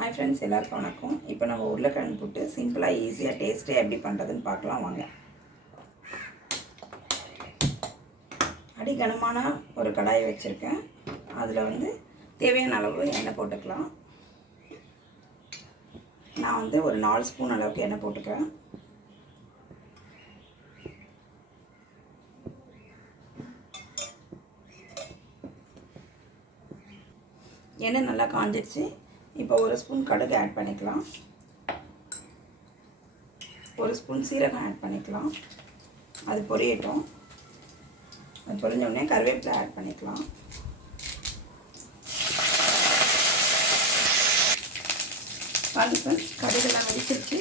Hi friends எல்லாருக்கும் வணக்கம். இப்போ நம்ம உருளைக்கிழங்கு புட்டு சிம்பிளா ஈஸியா டேஸ்டியா எப்படி பண்றதுன்னு பார்க்கலாம் வாங்க. அடி கனமான ஒரு கடாய் வச்சிருக்கேன். அதுல தேவையான அளவு எண்ணெய் போட்டுக்கலாம். நான் ஒரு 4 ஸ்பூன் அளவுக்கு எண்ணெய் போட்டுக்கிறேன். எண்ணெய் நல்லா காஞ்சிடுச்சு. இப்போ 1 ஸ்பூன் கடுகு ஆட் பண்ணிக்கலாம். 1 ஸ்பூன் சீரகம் ஆட் பண்ணிக்கலாம். அது பொரியட்டும். அது பொரிஞ்ச உடனே கருவேப்பிலை ஆட் பண்ணிக்கலாம். பாருங்க கடுகெல்லாம் வெடிச்சிருச்சு.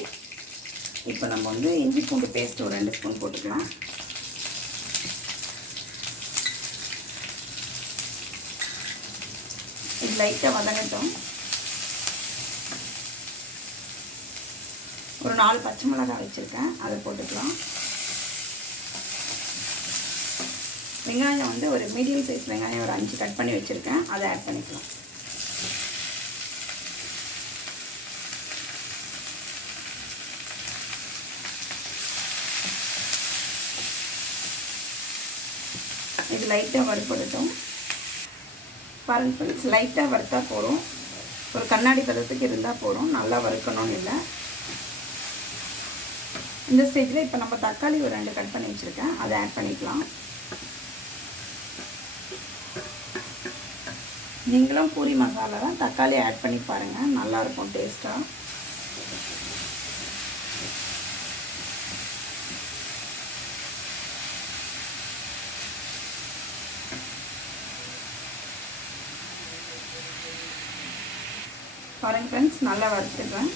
இப்போ நம்ம இஞ்சி பூண்டு பேஸ்ட் ஒரு 2 ஸ்பூன் போட்டுக்கலாம். இது லைட்டாக வதங்கட்டும். ஒரு 4 பச்சை மிளகாய் வச்சுருக்கேன், அதை போட்டுக்கலாம். வெங்காயம் ஒரு மீடியம் சைஸ் வெங்காயம் ஒரு 5 கட் பண்ணி வச்சுருக்கேன், அதை ஆட் பண்ணிக்கலாம். இது லைட்டாக வறுபடட்டும். பாருங்க ஃப்ரெண்ட்ஸ், லைட்டாக வறுத்தா போதும். ஒரு கண்ணாடி பதத்துக்கு இருந்தால் போதும், நல்லா வறுக்கணும்னு இல்லை. இந்த ஸ்டேஜில் இப்போ நம்ம தக்காளி ஒரு 2 கட் பண்ணி வச்சுருக்கேன், அதை ஆட் பண்ணிக்கலாம். நீங்களும் பூரி மசாலா தான் தக்காளி ஆட் பண்ணி பாருங்கள், நல்லாயிருக்கும் டேஸ்ட்டாக. பாருங்கள் ஃப்ரெண்ட்ஸ், நல்லா வறுத்துடுறேன்.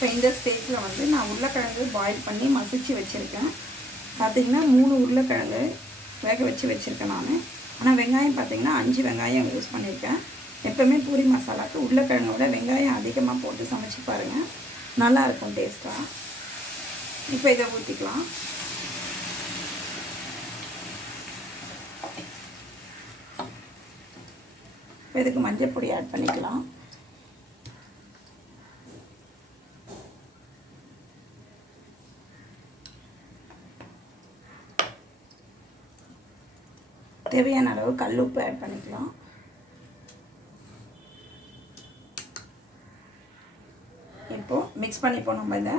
இப்போ இந்த ஸ்டேஜில் நான் உருளைக்கிழங்கு பாயில் பண்ணி மசிச்சு வச்சுருக்கேன். பார்த்திங்கன்னா 3 உருளைக்கிழங்கு வேக வச்சுருக்கேன் நான். ஆனால் வெங்காயம் பார்த்திங்கன்னா 5 வெங்காயம் யூஸ் பண்ணியிருக்கேன். எப்போவுமே பூரி மசாலாவுக்கு உருளைக்கிழங்கோட வெங்காயம் அதிகமாக போட்டு சமைச்சு பாருங்கள், நல்லாயிருக்கும் டேஸ்ட்டாக. இப்போ இதை ஊற்றிக்கலாம். இப்போ இதுக்கு மஞ்சள் பொடி ஆட் பண்ணிக்கலாம். தேவையான அளவு கல் உப்பு ஆட் பண்ணிக்கலாம். இப்போது மிக்ஸ் பண்ணிப்போம் நம்ம இதை.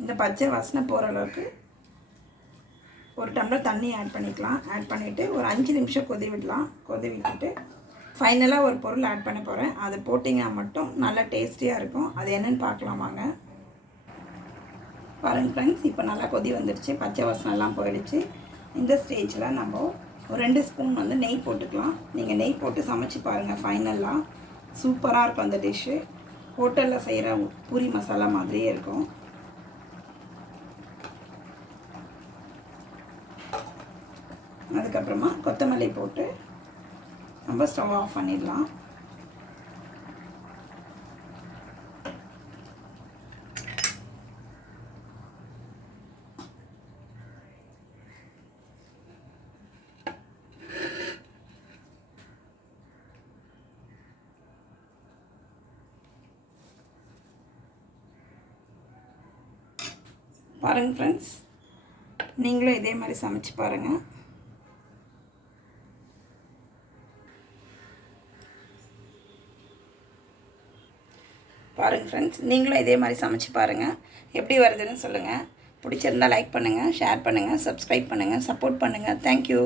இந்த பச்சை வாசனை போகிற அளவுக்கு ஒரு டம்ளர் தண்ணி ஆட் பண்ணிக்கலாம். ஆட் பண்ணிவிட்டு ஒரு 5 நிமிஷம் கொதி விடலாம். கொதி விட்டுட்டு ஃபைனலாக ஒரு பொருள் ஆட் பண்ண போகிறேன். அதை போட்டிங்கன்னா மட்டும் நல்லா டேஸ்டியாக இருக்கும். அது என்னென்னு பார்க்கலாம் வாங்க. பாருங்க ஃப்ரெண்ட்ஸ், இப்போ நல்லா கொதி வந்துடுச்சு, பச்சை வாசனைலாம் போயிடுச்சு. இந்த ஸ்டேஜில் நம்ம ஒரு 2 ஸ்பூன் நெய் போட்டுக்கலாம். நீங்கள் நெய் போட்டு சமைச்சு பாருங்கள், ஃபைனலாக சூப்பராக இருக்கும் அந்த டிஷ்ஷு. ஹோட்டலில் செய்கிற பூரி மசாலா மாதிரியே இருக்கும். அதுக்கப்புறமா கொத்தமல்லி போட்டு நம்ம ஸ்டவ் ஆஃப் பண்ணிடலாம். பாருங்கள் ஃப்ரெண்ட்ஸ், நீங்களும் இதே மாதிரி சமைச்சு பாருங்கள். பாருங்கள் ஃப்ரெண்ட்ஸ், நீங்களும் இதே மாதிரி சமைச்சு பாருங்கள், எப்படி வருதுன்னு சொல்லுங்கள். பிடிச்சிருந்தால் லைக் பண்ணுங்கள், ஷேர் பண்ணுங்கள், சப்ஸ்கிரைப் பண்ணுங்கள், சப்போர்ட் பண்ணுங்கள். தேங்க்யூ.